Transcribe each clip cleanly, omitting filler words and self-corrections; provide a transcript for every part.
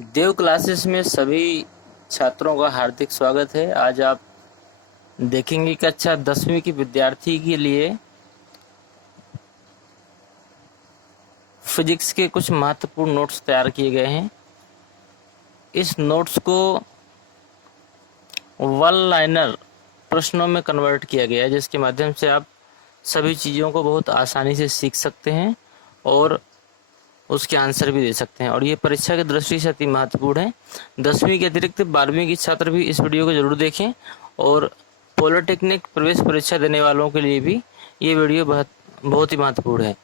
देव classes में सभी छात्रों का हार्दिक स्वागत है। आज आप देखेंगे कि कक्षा 10वीं के विद्यार्थी के लिए फिजिक्स के कुछ महत्वपूर्ण नोट्स तैयार किए गए हैं। इस नोट्स को वन लाइनर प्रश्नों में कन्वर्ट किया गया है, जिसके माध्यम से आप सभी चीज़ों को बहुत आसानी से सीख सकते हैं और उसके आंसर भी दे सकते हैं। और ये परीक्षा की दृष्टि से अति महत्वपूर्ण है। 10वीं के अतिरिक्त 12वीं के छात्र भी इस वीडियो को जरूर देखें और पॉलिटेक्निक प्रवेश परीक्षा देने वालों के लिए भी ये वीडियो बहुत ही महत्वपूर्ण है।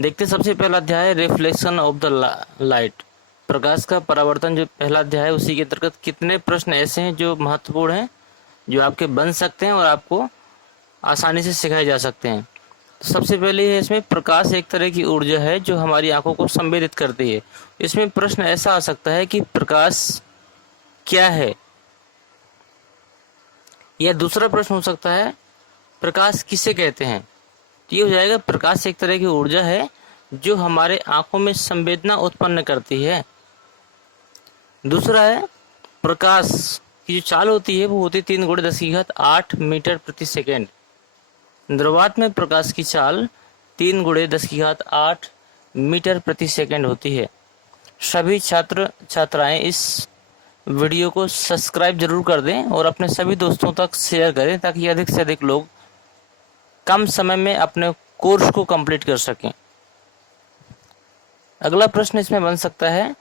देखते सबसे पहला अध्याय है रिफ्लेक्शन ऑफ द लाइट, प्रकाश का परावर्तन। जो पहला अध्याय है उसी के अंतर्गत कितने प्रश्न ऐसे हैं जो महत्वपूर्ण हैं, जो आपके बन सकते हैं और आपको आसानी से सिखाए जा सकते हैं। तो सबसे पहले है इसमें प्रकाश एक तरह की ऊर्जा है जो हमारी आंखों को संवेदित करती है। इसमें प्रश्न ऐसा आ सकता है कि प्रकाश क्या है, या दूसरा प्रश्न हो सकता है प्रकाश किसे कहते हैं। तो ये हो जाएगा प्रकाश एक तरह की ऊर्जा है जो हमारे आंखों में संवेदना उत्पन्न करती है। दूसरा है प्रकाश की जो चाल होती है वो होती है 3 × 10⁸ मीटर प्रति सेकेंड। द्रवात में प्रकाश की चाल 3 × 10⁸ मीटर प्रति सेकेंड होती है। सभी छात्र छात्राएं इस वीडियो को सब्सक्राइब जरूर कर दें और अपने सभी दोस्तों तक शेयर करें ताकि अधिक से अधिक लोग कम समय में अपने कोर्स को कंप्लीट कर सकें। अगला प्रश्न इसमें बन सकता है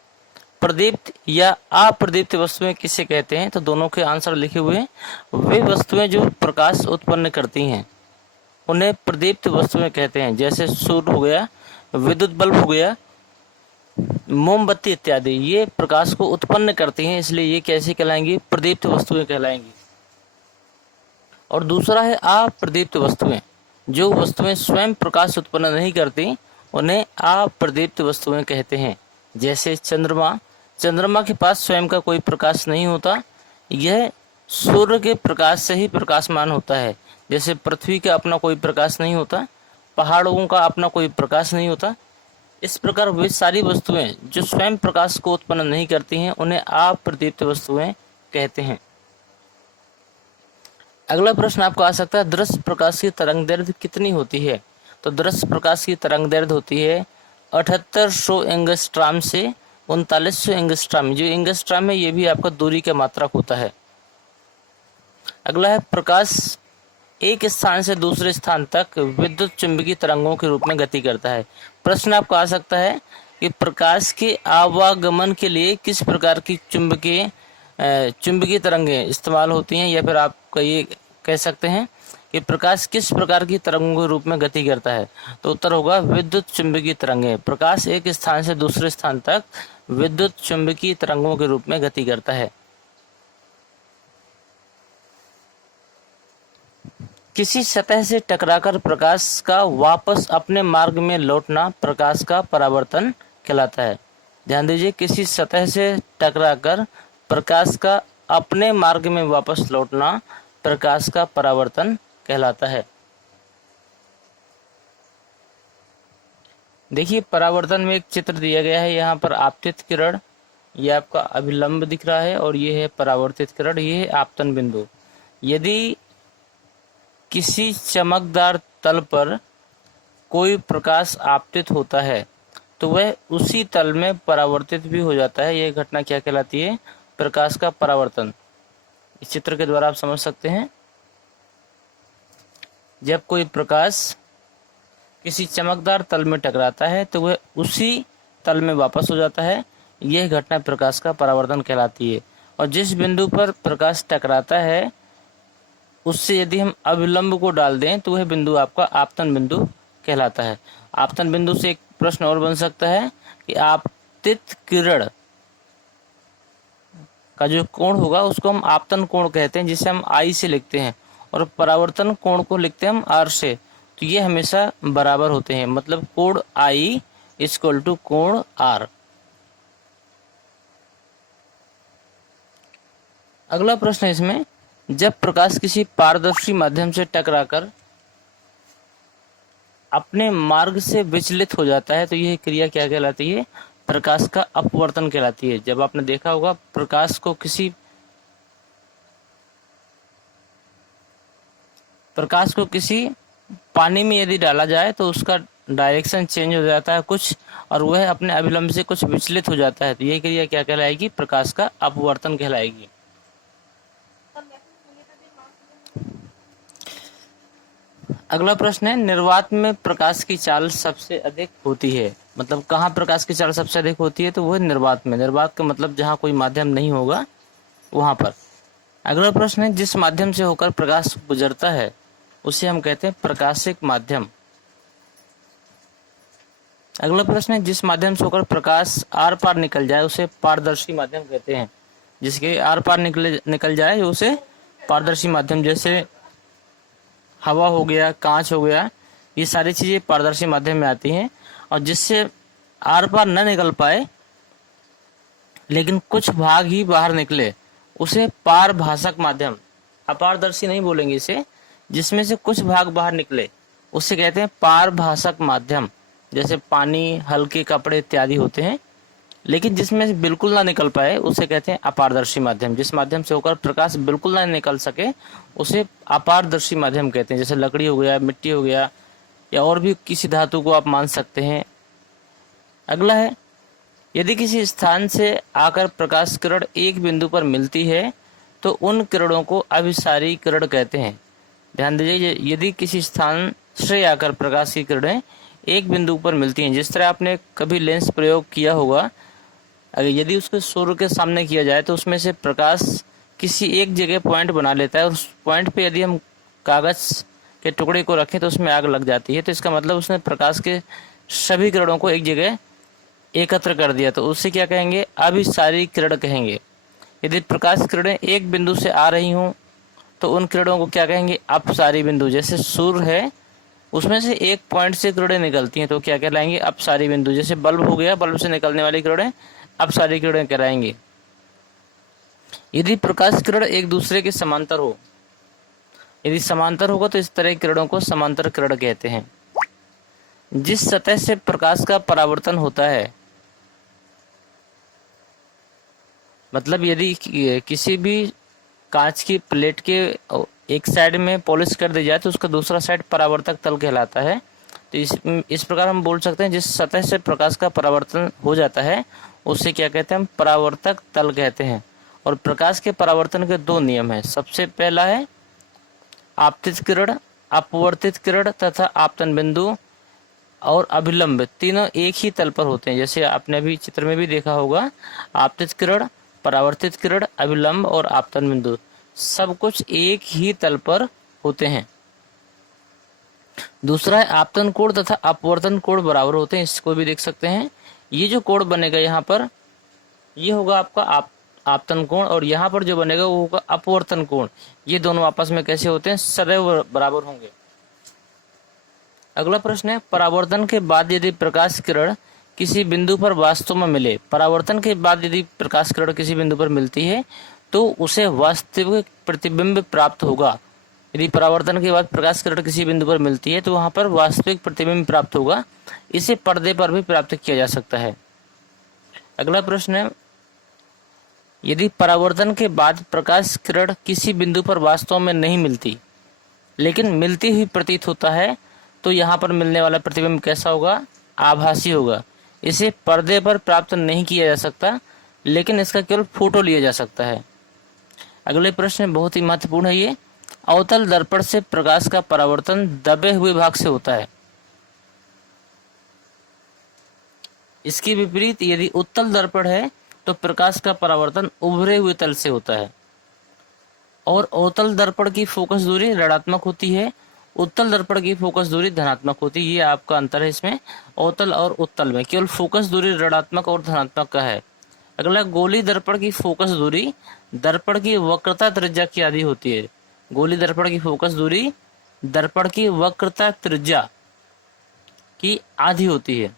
प्रदीप्त या अप्रदीप्त वस्तुएं किसे कहते हैं। तो दोनों के आंसर लिखे हुए हैं। वे वस्तुएं जो प्रकाश उत्पन्न करती हैं उन्हें प्रदीप्त वस्तुएं कहते हैं, जैसे सूर्य हो गया, विद्युत बल्ब हो गया, मोमबत्ती इत्यादि। ये प्रकाश को उत्पन्न करती हैं, इसलिए ये कैसी कहलाएंगी? प्रदीप्त वस्तुएं कहलाएंगी। और दूसरा है अप्रदीप्त वस्तुएं, जो वस्तुएं स्वयं प्रकाश उत्पन्न नहीं करती उन्हें अप्रदीप्त वस्तुएं कहते हैं, जैसे चंद्रमा। चंद्रमा के पास स्वयं का कोई प्रकाश नहीं होता, यह सूर्य के प्रकाश से ही प्रकाशमान होता है। जैसे पृथ्वी का अपना कोई प्रकाश नहीं होता, पहाड़ों का अपना कोई प्रकाश नहीं होता। इस प्रकार वे सारी वस्तुएं जो स्वयं प्रकाश को उत्पन्न नहीं करती हैं उन्हें अप्रदीप्त वस्तुएं कहते हैं। अगला प्रश्न आपको आ सकता है दृश्य प्रकाश की तरंगदैर्घ्य कितनी होती है। तो दृश्य प्रकाश की तरंगदैर्घ्य होती है 7800 एंगस्ट्राम से 3900 एंगस्ट्राम। जो एंगस्ट्राम है ये भी आपका दूरी का मात्रक होता है। अगला है प्रकाश एक स्थान से दूसरे स्थान तक विद्युत चुंबकीय तरंगों के रूप में गति करता है। प्रश्न आपको आ सकता है कि प्रकाश के आवागमन के लिए किस प्रकार की चुंबकीय तरंगें इस्तेमाल होती हैं, या फिर आप ये कह सकते हैं कि प्रकाश किस प्रकार की तरंगों के रूप में गति करता है। तो उत्तर होगा विद्युत चुंबकीय तरंगें। प्रकाश एक स्थान से दूसरे स्थान तक विद्युत चुंबकीय तरंगों के रूप में गति करता है। किसी सतह से टकराकर प्रकाश का वापस अपने मार्ग में लौटना प्रकाश का परावर्तन कहलाता है। ध्यान दीजिए, किसी सतह से टकराकर प्रकाश का अपने मार्ग में वापस लौटना प्रकाश का परावर्तन कहलाता है। देखिए परावर्तन में एक चित्र दिया गया है। यहाँ पर आपतित किरण, ये आपका अभिलंब दिख रहा है, और ये है परावर्तित किरण, ये है आपतन बिंदु। यदि किसी चमकदार तल पर कोई प्रकाश आपतित होता है तो वह उसी तल में परावर्तित भी हो जाता है। यह घटना क्या कहलाती है? प्रकाश का परावर्तन। इस चित्र के द्वारा आप समझ सकते हैं, जब कोई प्रकाश किसी चमकदार तल में टकराता है तो वह उसी तल में वापस हो जाता है। यह घटना प्रकाश का परावर्तन कहलाती है। और जिस बिंदु पर प्रकाश टकराता है उससे यदि हम अभिलंब को डाल दें तो वह बिंदु आपका आपतन बिंदु कहलाता है। आपतन बिंदु से एक प्रश्न और बन सकता है कि आपतित किरण का जो कोण होगा उसको हम आपतन कोण कहते हैं, जिसे हम आई से लिखते हैं, और परावर्तन कोण को लिखते हैं हम आर से। तो ये हमेशा बराबर होते हैं, मतलब कोण आई इक्वल टू कोण आर। अगला प्रश्न है इसमें, जब प्रकाश किसी पारदर्शी माध्यम से टकराकर अपने मार्ग से विचलित हो जाता है तो यह क्रिया क्या कहलाती है? प्रकाश का अपवर्तन कहलाती है। जब आपने देखा होगा प्रकाश को किसी पानी में यदि डाला जाए तो उसका डायरेक्शन चेंज हो जाता है कुछ, और वह अपने अभिलंब से कुछ विचलित हो जाता है। तो यह क्रिया क्या कहलाएगी? प्रकाश का अपवर्तन कहलाएगी। अगला प्रश्न है, निर्वात में प्रकाश की चाल सबसे अधिक होती है। मतलब कहाँ प्रकाश की चाल सबसे अधिक होती है? तो वो निर्वात में। निर्वात का मतलब जहाँ कोई माध्यम नहीं होगा वहां पर। अगला प्रश्न है, जिस माध्यम से होकर प्रकाश गुजरता है उसे हम कहते हैं प्रकाशिक माध्यम। अगला प्रश्न है, जिस माध्यम से होकर प्रकाश आर पार निकल जाए उसे पारदर्शी माध्यम कहते हैं। जिसके आर पार निकल जाए उसे पारदर्शी माध्यम, जैसे हवा हो गया, कांच हो गया, ये सारी चीजें पारदर्शी माध्यम में आती हैं। और जिससे आर पार न निकल पाए लेकिन कुछ भाग ही बाहर निकले उसे पारभासक माध्यम, अपारदर्शी नहीं बोलेंगे इसे, जिसमें से कुछ भाग बाहर निकले उसे कहते हैं पारभासक माध्यम। जैसे पानी, हल्के कपड़े इत्यादि होते हैं, लेकिन जिसमें से बिल्कुल ना निकल पाए उसे कहते हैं अपारदर्शी माध्यम। जिस माध्यम से होकर प्रकाश बिल्कुल ना निकल सके उसे अपारदर्शी माध्यम कहते हैं। जैसे लकड़ी हो गया, मिट्टी हो गया, या और भी किसी धातु को आप मान सकते हैं। अगला है, यदि किसी स्थान से आकर प्रकाश किरण एक बिंदु पर मिलती है तो उन किरणों को अभिसारी किरण कहते हैं। ध्यान दीजिए, यदि किसी स्थान से आकर प्रकाश की किरणें एक बिंदु पर मिलती हैं, जिस तरह आपने कभी लेंस प्रयोग किया होगा, अगर यदि उसको सूर्य के सामने किया जाए तो उसमें से प्रकाश किसी एक जगह पॉइंट बना लेता है, और उस पॉइंट पे यदि हम कागज के टुकड़े को रखें तो उसमें आग लग जाती है। तो इसका मतलब उसने प्रकाश के सभी किरणों को एक जगह एकत्र कर दिया, तो उससे क्या कहेंगे? अभिसारी किरण कहेंगे। यदि प्रकाश किरणें एक बिंदु से आ रही हों तो उन किरणों को क्या कहेंगे? अपसारी बिंदु। जैसे सूर्य है, उसमें से एक पॉइंट से किरणें निकलती हैं तो क्या कहलाएंगे? अपसारी बिंदु। जैसे बल्ब हो गया, बल्ब से निकलने वाली किरणें अपसारी किरणें कहलाएंगी। यदि प्रकाश किरण एक दूसरे के समांतर हो, यदि समांतर होगा तो इस तरह की किरणों को समांतर किरण कहते हैं। जिस सतह से प्रकाश का परावर्तन होता है, मतलब यदि किसी भी कांच की प्लेट के एक साइड में पॉलिश कर दी जाए तो उसका दूसरा साइड परावर्तक तल कहलाता है। तो इस प्रकार हम बोल सकते हैं, जिस सतह से प्रकाश का परावर्तन हो जाता है उसे क्या कहते हैं? हम परावर्तक तल कहते हैं। और प्रकाश के परावर्तन के दो नियम हैं। सबसे पहला है आपतित किरण, अपवर्तित किरण तथा आपतन बिंदु और अभिलंब तीनों एक ही तल पर होते हैं। जैसे आपने अभी चित्र में भी देखा होगा, आपतित किरण, परावर्तित किरण, अभिलंब और आपतन बिंदु सब कुछ एक ही तल पर होते हैं। दूसरा है आपतन कोण तथा अपवर्तन कोण बराबर होते हैं। इसको भी देख सकते हैं। ये जो कोण बनेगा यहाँ पर, ये होगा आपका आपतन कोण, और यहाँ पर जो बनेगा वो होगा अपवर्तन कोण। ये दोनों आपस में कैसे होते हैं? सदैव बराबर होंगे। अगला प्रश्न है, परावर्तन के बाद यदि प्रकाश किरण किसी बिंदु पर वास्तव में मिले, परावर्तन के बाद यदि प्रकाश किरण किसी बिंदु पर मिलती है तो उसे वास्तविक प्रतिबिंब प्राप्त होगा। यदि परावर्तन के बाद प्रकाश किरण किसी बिंदु पर मिलती है तो वहां पर वास्तविक प्रतिबिंब प्राप्त होगा। इसे पर्दे पर भी प्राप्त किया जा सकता है। अगला प्रश्न है, यदि परावर्तन के बाद प्रकाश किरण किसी बिंदु पर वास्तव में नहीं मिलती लेकिन मिलती हुई प्रतीत होता है तो यहाँ पर मिलने वाला प्रतिबिंब कैसा होगा? आभासी होगा। इसे पर्दे पर प्राप्त नहीं किया जा सकता, लेकिन इसका केवल फोटो लिया जा सकता है। अगले प्रश्न बहुत ही महत्वपूर्ण है ये, अवतल दर्पण से प्रकाश का परावर्तन दबे हुए भाग से होता है। इसके विपरीत यदि उत्तल दर्पण है तो प्रकाश का परावर्तन उभरे हुए तल से होता है। और अवतल दर्पण की फोकस दूरी ऋणात्मक होती है, उत्तल दर्पण की फोकस दूरी धनात्मक होती है। ये आपका अंतर है इसमें अवतल और उत्तल में। केवल फोकस दूरी ऋणात्मक और धनात्मक का है। अगला, गोली दर्पण की फोकस दूरी दर्पण की वक्रता त्रिज्या की आधी होती है। गोली दर्पण की फोकस दूरी दर्पण की वक्रता त्रिज्या की आधी होती है।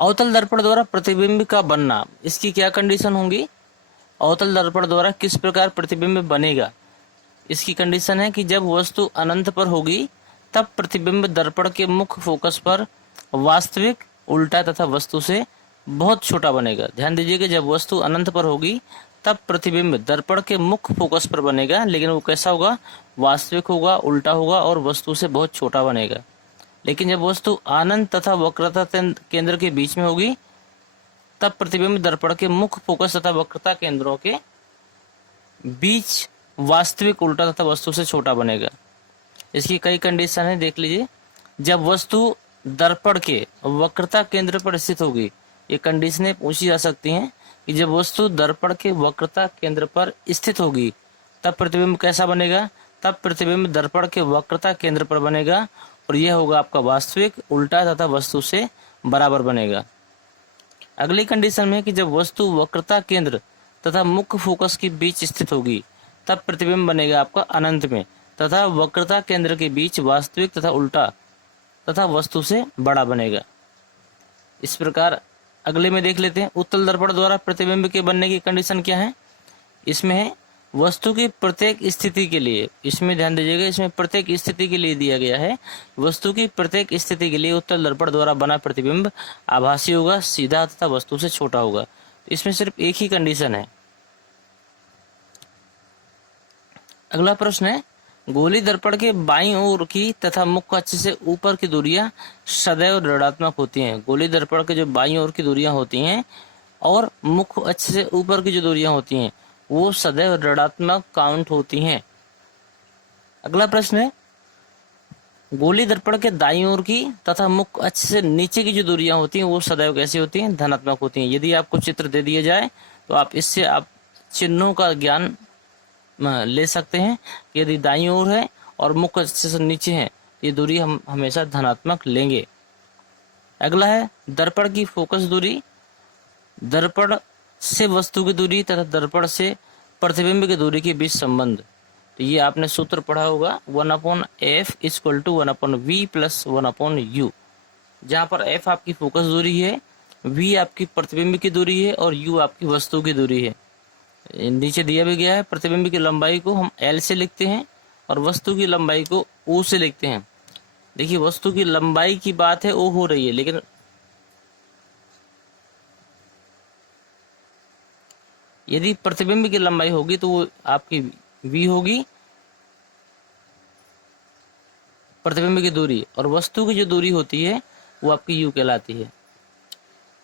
अवतल दर्पण द्वारा प्रतिबिंब का बनना, इसकी क्या कंडीशन होंगी? अवतल दर्पण द्वारा किस प्रकार प्रतिबिंब बनेगा? इसकी कंडीशन है कि जब वस्तु अनंत पर होगी तब प्रतिबिंब दर्पण के मुख्य फोकस पर वास्तविक उल्टा तथा वस्तु से बहुत छोटा बनेगा। ध्यान दीजिएगा, जब वस्तु अनंत पर होगी तब प्रतिबिंब दर्पण के मुख्य फोकस पर बनेगा, लेकिन वो कैसा होगा, वास्तविक होगा, उल्टा होगा और वस्तु से बहुत छोटा बनेगा। लेकिन जब वस्तु अनंत तथा वक्रता केंद्र के बीच में होगी तब प्रतिबिंब दर्पण के मुख्य फोकस तथा वक्रता केंद्रों के बीच वास्तविक, उल्टा तथा वस्तु से छोटा बनेगा। इसकी कई कंडीशन है, देख लीजिए। जब वस्तु दर्पण के वक्रता केंद्र पर स्थित होगी, ये कंडीशनें पूछी जा सकती हैं कि जब वस्तु दर्पण के वक्रता केंद्र पर स्थित होगी तब प्रतिबिंब कैसा बनेगा, तब प्रतिबिंब दर्पण के वक्रता केंद्र पर बनेगा और यह होगा आपका वास्तविक, उल्टा तथा वस्तु से बराबर बनेगा। अगली कंडीशन में कि जब वस्तु वक्रता केंद्र तथा मुख्य फोकस के बीच स्थित होगी तब प्रतिबिंब बनेगा आपका अनंत में तथा वक्रता केंद्र के बीच वास्तविक तथा उल्टा तथा वस्तु से बड़ा बनेगा। इस प्रकार अगले में देख लेते हैं, उत्तल दर्पण द्वारा प्रतिबिंब के बनने की कंडीशन क्या है। इसमें है वस्तु की प्रत्येक स्थिति के लिए, इसमें ध्यान दीजिएगा, इसमें प्रत्येक स्थिति के लिए दिया गया है, वस्तु की प्रत्येक स्थिति के लिए उत्तल दर्पण द्वारा बना प्रतिबिंब आभासी होगा, सीधा तथा वस्तु से छोटा होगा। इसमें सिर्फ एक ही कंडीशन है। अगला प्रश्न है, गोली दर्पण के बाईं ओर की तथा मुख्य अक्ष से ऊपर की दूरियां सदैव ऋणात्मक होती हैं। गोली दर्पण के जो बाईं ओर की दूरियां होती हैं और मुख्य अक्ष से ऊपर की जो दूरियां होती हैं वो सदैव ऋणात्मक काउंट होती हैं। अगला प्रश्न है, गोली दर्पण के दाईं ओर की तथा मुख्य अक्ष से नीचे की जो दूरियां होती हैं वो सदैव कैसी होती हैं, धनात्मक होती हैं। यदि आपको चित्र दे दिया जाए तो आप इससे आप चिन्हों का ज्ञान ले सकते हैं। यदि दाईं ओर है और मुख्य अक्ष से नीचे है, ये दूरी हम हमेशा धनात्मक लेंगे। अगला है, दर्पण की फोकस दूरी, दर्पण से वस्तु की दूरी तथा दर्पण से प्रतिबिंब की दूरी के बीच संबंध। तो ये आपने सूत्र पढ़ा होगा, 1/f = 1/v + 1/u, जहाँ पर f आपकी फोकस दूरी है, v आपकी प्रतिबिंब की दूरी है और u आपकी वस्तु की दूरी है। नीचे दिया भी गया है, प्रतिबिंब की लंबाई को हम L से लिखते हैं और वस्तु की लंबाई को O से लिखते हैं। देखिए, वस्तु की लंबाई की बात है, O हो रही है, लेकिन यदि प्रतिबिंब की लंबाई होगी तो वो आपकी V होगी, प्रतिबिंब की दूरी, और वस्तु की जो दूरी होती है वो आपकी U कहलाती है।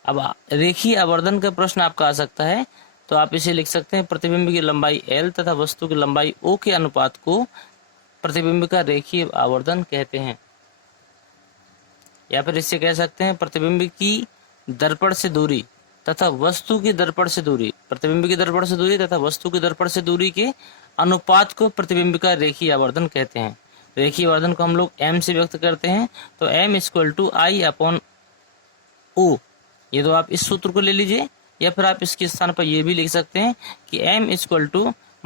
अब रेखीय आवर्धन का प्रश्न आपका आ सकता है, तो आप इसे लिख सकते हैं, प्रतिबिंब की लंबाई L तथा वस्तु की लंबाई O के अनुपात को प्रतिबिंब का रेखीय आवर्धन कहते हैं। या फिर इससे कह सकते हैं, प्रतिबिंब की दर्पण से दूरी तथा वस्तु की दर्पण से दूरी, प्रतिबिंब की दर्पण से दूरी तथा वस्तु की दर्पण से दूरी के अनुपात को प्रतिबिंब का रेखीय आवर्धन कहते हैं। रेखीय आवर्धन को हम लोग m से व्यक्त करते हैं, तो m = I/O। ये तो आप इस सूत्र को ले लीजिए, या फिर आप इसके स्थान पर ये भी लिख सकते हैं कि m =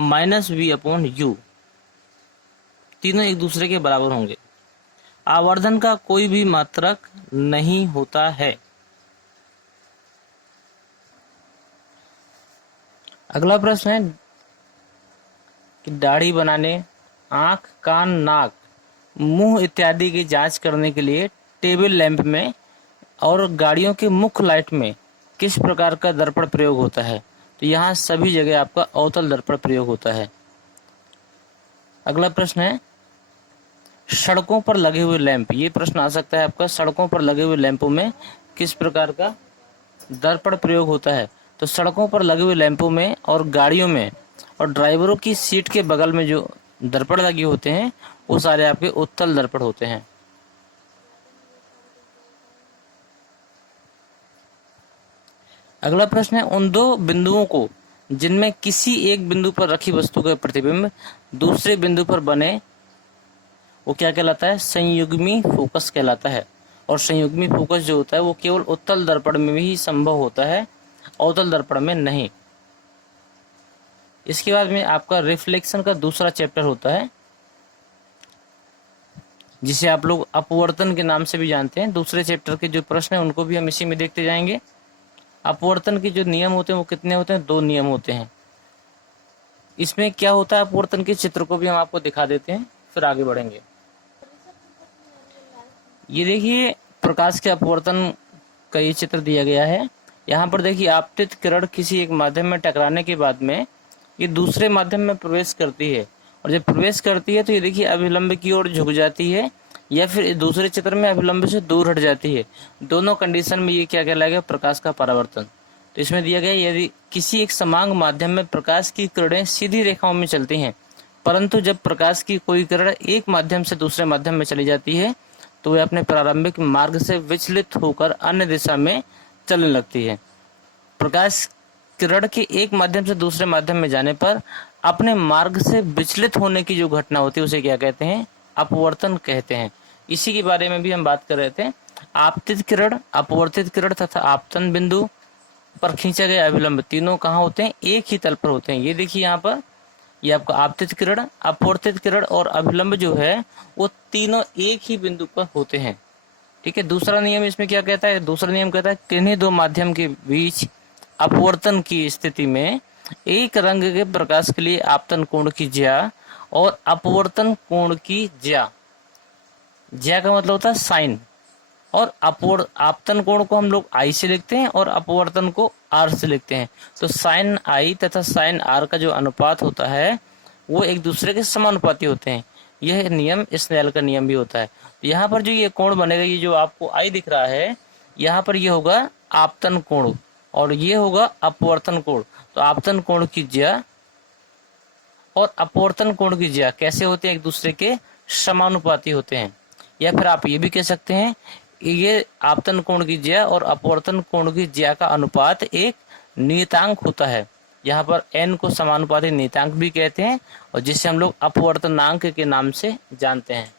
-v/u। तीनों एक दूसरे के बराबर होंगे। आवर्धन का कोई भी मात्रक नहीं होता है। अगला प्रश्न है कि दाढ़ी बनाने, आंख, कान, नाक, मुंह इत्यादि की जांच करने के लिए टेबल लैंप में और गाड़ियों के मुख्य लाइट में किस प्रकार का दर्पण प्रयोग होता है। तो यहाँ सभी जगह आपका अवतल दर्पण प्रयोग होता है। अगला प्रश्न है, सड़कों पर लगे हुए लैंप, ये प्रश्न आ सकता है आपका, सड़कों पर लगे हुए लैंपों में किस प्रकार का दर्पण प्रयोग होता है। तो सड़कों पर लगे हुए लैंपों में और गाड़ियों में और ड्राइवरों की सीट के बगल में जो दर्पण लगे होते हैं वो सारे आपके उत्तल दर्पण होते हैं। अगला प्रश्न है, उन दो बिंदुओं को जिनमें किसी एक बिंदु पर रखी वस्तु का प्रतिबिंब दूसरे बिंदु पर बने वो क्या कहलाता है, संयुग्मी फोकस कहलाता है। और संयुग्मी फोकस जो होता है वो केवल उत्तल दर्पण में ही संभव होता है, अवतल दर्पण में नहीं। इसके बाद में आपका रिफ्लेक्शन का दूसरा चैप्टर होता है, जिसे आप लोग अपवर्तन के नाम से भी जानते हैं। दूसरे चैप्टर के जो प्रश्न है उनको भी हम इसी में देखते जाएंगे। अपवर्तन के जो नियम होते हैं वो कितने होते हैं, 2 नियम होते हैं। इसमें क्या होता है, अपवर्तन के चित्र को भी हम आपको दिखा देते हैं, फिर आगे बढ़ेंगे। ये देखिए, प्रकाश के अपवर्तन कई चित्र दिया गया है। यहाँ पर देखिए आपतित किरण किसी एक माध्यम में टकराने के बाद में ये दूसरे माध्यम में प्रवेश करती है, और जब प्रवेश करती है तो ये देखिए अभिलंब की ओर झुक जाती है या फिर दूसरे चित्र में अभिलंब से दूर हट जाती है। दोनों कंडीशन में ये क्या कहलाएगा, प्रकाश का परावर्तन। तो इसमें दिया गया यदि किसी एक समान माध्यम में प्रकाश की किरणें सीधी रेखाओं में चलती हैं, परंतु जब प्रकाश की कोई किरण एक माध्यम से दूसरे माध्यम में चली जाती है तो वह अपने प्रारंभिक मार्ग से विचलित होकर अन्य दिशा में चलने लगती है। प्रकाश किरण के एक माध्यम से दूसरे माध्यम में जाने पर अपने मार्ग से विचलित होने की जो घटना होती है उसे क्या कहते हैं, अपवर्तन कहते हैं। इसी के बारे में भी हम बात कर रहे थे। आपतित किरण, अपवर्तित किरण तथा आपतन बिंदु पर खींचा गया अभिलंब तीनों कहाँ होते हैं, एक ही तल पर होते हैं। ये देखिए यहाँ पर ये आपका आपतित किरण, अपवर्तित किरण और अभिलंब जो है वो तीनों एक ही बिंदु पर होते हैं। ठीक है। दूसरा नियम इसमें क्या कहता है, दूसरा नियम कहता है किन्हीं दो माध्यम के बीच अपवर्तन की स्थिति में एक रंग के प्रकाश के लिए आपतन कोण की ज्या और अपवर्तन कोण की ज्या, ज्या का मतलब होता है साइन, और आपतन कोण को हम लोग आई से लिखते हैं और अपवर्तन को आर से लिखते हैं। तो साइन आई तथा साइन आर का जो अनुपात होता है वो एक दूसरे के समानुपाती होते हैं। यह नियम स्नेल का नियम भी होता है। यहाँ पर जो ये कोण बनेगा, ये जो आपको आई दिख रहा है, यहाँ पर ये होगा आपतन कोण और ये होगा अपवर्तन कोण। तो आपतन कोण की ज्या और अपवर्तन कोण की ज्या कैसे होते हैं, एक दूसरे के समानुपाती होते हैं। या फिर आप ये भी कह सकते हैं ये आपतन कोण की ज्या और अपवर्तन कोण की ज्या का अनुपात एक नियतांक होता है। यहाँ पर n को समानुपाती नियतांक भी कहते हैं और जिसे हम लोग अपवर्तनांक के नाम से जानते हैं।